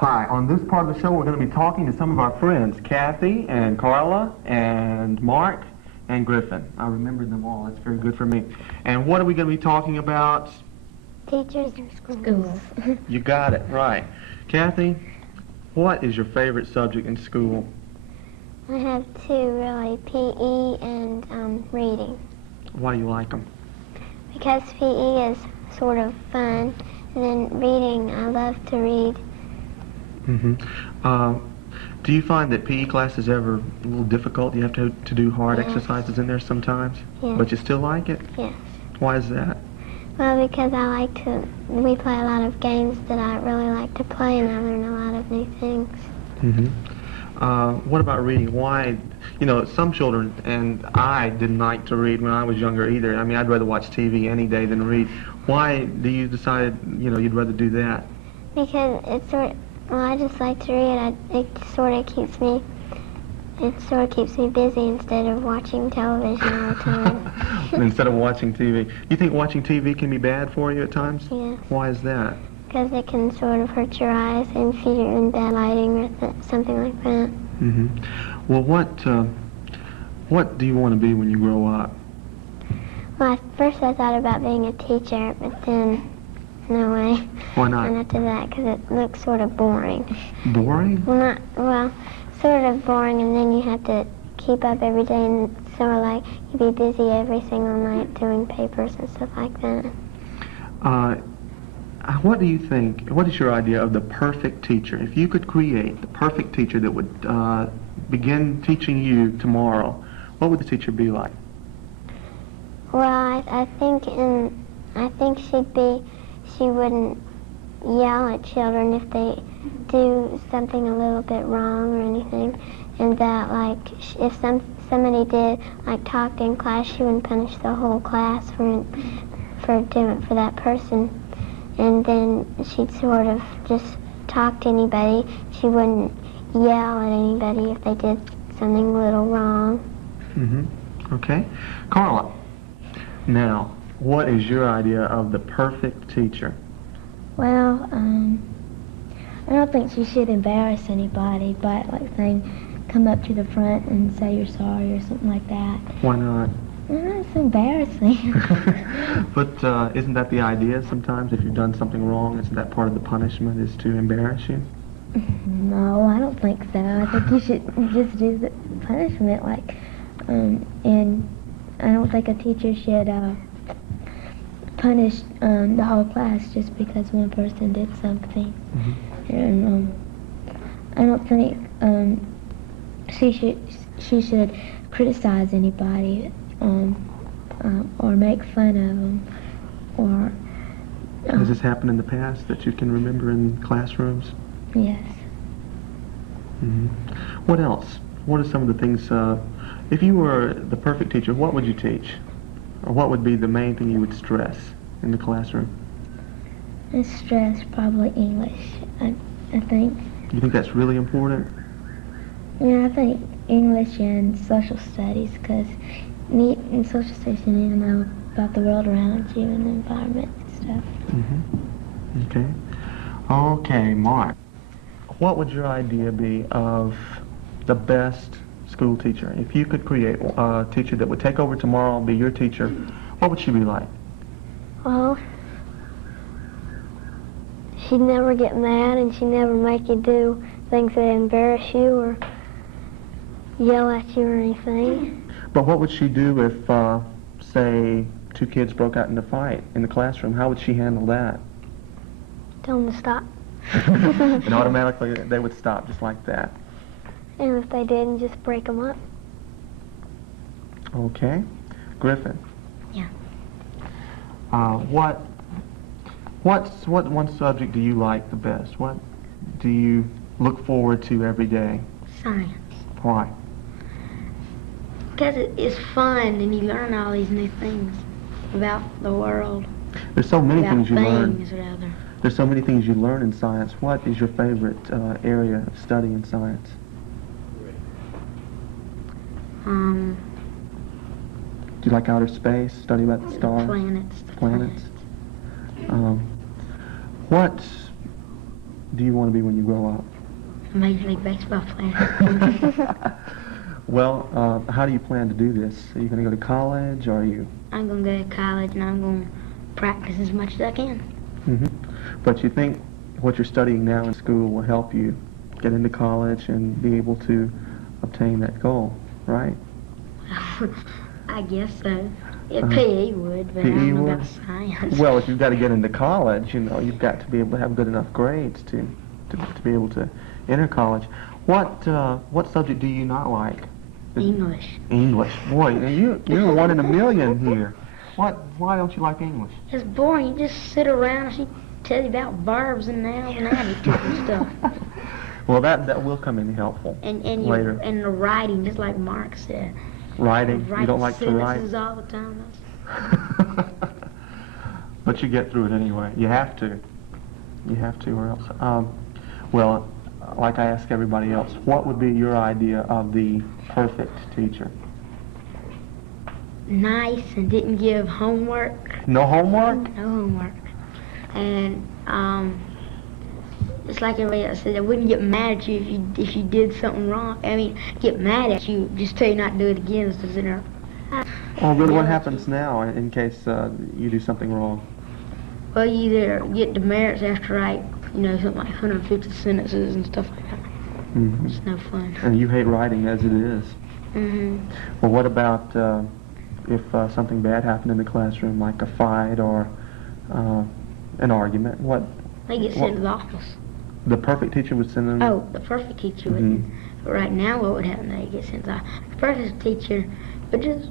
Hi, on this part of the show we're going to be talking to some of our friends, Kathy and Carla and Mark and Griffin. I remembered them all. That's very good for me. And what are we going to be talking about? Teachers and schools. You got it, right. Kathy, what is your favorite subject in school? I have two, really, PE and reading. Why do you like them? Because PE is sort of fun, and then reading, I love to read. Do you find that PE class is ever a little difficult? You have to do hard Yes. exercises in there sometimes? Yes. But you still like it? Yes. Why is that? Well, because we play a lot of games that I really like to play, and I learn a lot of new things. What about reading? Why, some children, and I didn't like to read when I was younger either. I mean, I'd rather watch TV any day than read. Why do you decide, you'd rather do that? Because I just like to read. It sort of keeps me busy instead of watching television all the time. Instead of watching TV. You think watching TV can be bad for you at times? Yes. Why is that? Because it can sort of hurt your eyes and if you're in bad lighting or something like that. Well, what do you want to be when you grow up? Well, at first I thought about being a teacher, but then, no way. Why not? I'm not to that because it looks sort of boring. Boring? Well, sort of boring, and then you have to keep up every day, and sort of like you'd be busy every single night doing papers and stuff like that. What do you think, what is your idea of the perfect teacher? If you could create the perfect teacher that would begin teaching you tomorrow, what would the teacher be like? Well, I think she wouldn't yell at children if they do something a little bit wrong or anything, and that like if somebody did like talked in class, she wouldn't punish the whole class for that person, and then she'd sort of just talk to anybody. She wouldn't yell at anybody if they did something a little wrong. Okay. Carla, now, what is your idea of the perfect teacher? Well, I don't think she should embarrass anybody by like saying, come up to the front and say you're sorry or something like that. Why not? It's embarrassing. But isn't that the idea sometimes? If you've done something wrong, isn't that part of the punishment is to embarrass you? No, I don't think so. I think you should just do the punishment, like, and I don't think a teacher should punish the whole class just because one person did something. And I don't think she should criticize anybody or make fun of them. Or has this happened in the past that you can remember in classrooms? Yes. What else? What are some of the things? If you were the perfect teacher, what would you teach? Or what would be the main thing you would stress in the classroom? I stress probably English, I think. You think that's really important? Yeah, I think English and social studies, because in social studies you need to know about the world around you and the environment and stuff. Okay. Okay, Mark. What would your idea be of the best school teacher? If you could create a teacher that would take over tomorrow and be your teacher, what would she be like? Well, she'd never get mad, and she'd never make you do things that embarrass you or yell at you or anything. But what would she do if, say, two kids broke out in a fight in the classroom? How would she handle that? Tell them to stop. And automatically they would stop just like that. And if they didn't, just break them up. Okay. Griffin. Yeah. What one subject do you like the best? What do you look forward to every day? Science. Why? Because it's fun and you learn all these new things about the world. There's so many about things you learn. things, rather. There's so many things you learn in science. What is your favorite area of study in science? Do you like outer space? Study about the stars? Planets. Planets. do you want to be when you grow up? Major League Baseball player. Well, how do you plan to do this? Are you going to go to college, or are you? I'm going to go to college, and I'm going to practice as much as I can. But you think what you're studying now in school will help you get into college and be able to obtain that goal, right? I guess so. Yeah, PE would, but I PE don't know would? about science. Well, if you've got to get into college, you know, you've got to be able to have good enough grades to be able to enter college. What subject do you not like? English. English. Boy, you're one in a million here. Why don't you like English? It's boring. You just sit around and she tells you about verbs and nouns and adjectives and stuff. Well, that will come in helpful And later. And the writing, just like Mark said. Writing? You don't like to write? Sentences all the time. But you get through it anyway. You have to. You have to, or else. Well, like I ask everybody else, what would be your idea of the perfect teacher? Nice and didn't give homework. No homework? No homework. And just like everybody else said, they wouldn't get mad at you if you did something wrong. I mean, get mad at you, just tell you not to do it again. So, you know. Oh, really? What happens now in case you do something wrong? Well, you either get demerits after write, you know, something like 150 sentences and stuff like that. It's no fun. And you hate writing as it is. Well, what about if something bad happened in the classroom, like a fight or an argument? They get sent to the office. The perfect teacher would send them? Oh, the perfect teacher wouldn't. But right now, what would happen? They get sent to the perfect teacher would just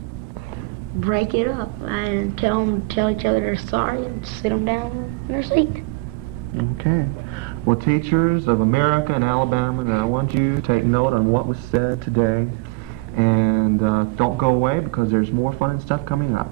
break it up and tell each other they're sorry and sit them down in their seat. Okay. Well, teachers of America and Alabama, I want you to take note on what was said today, and don't go away because there's more fun and stuff coming up.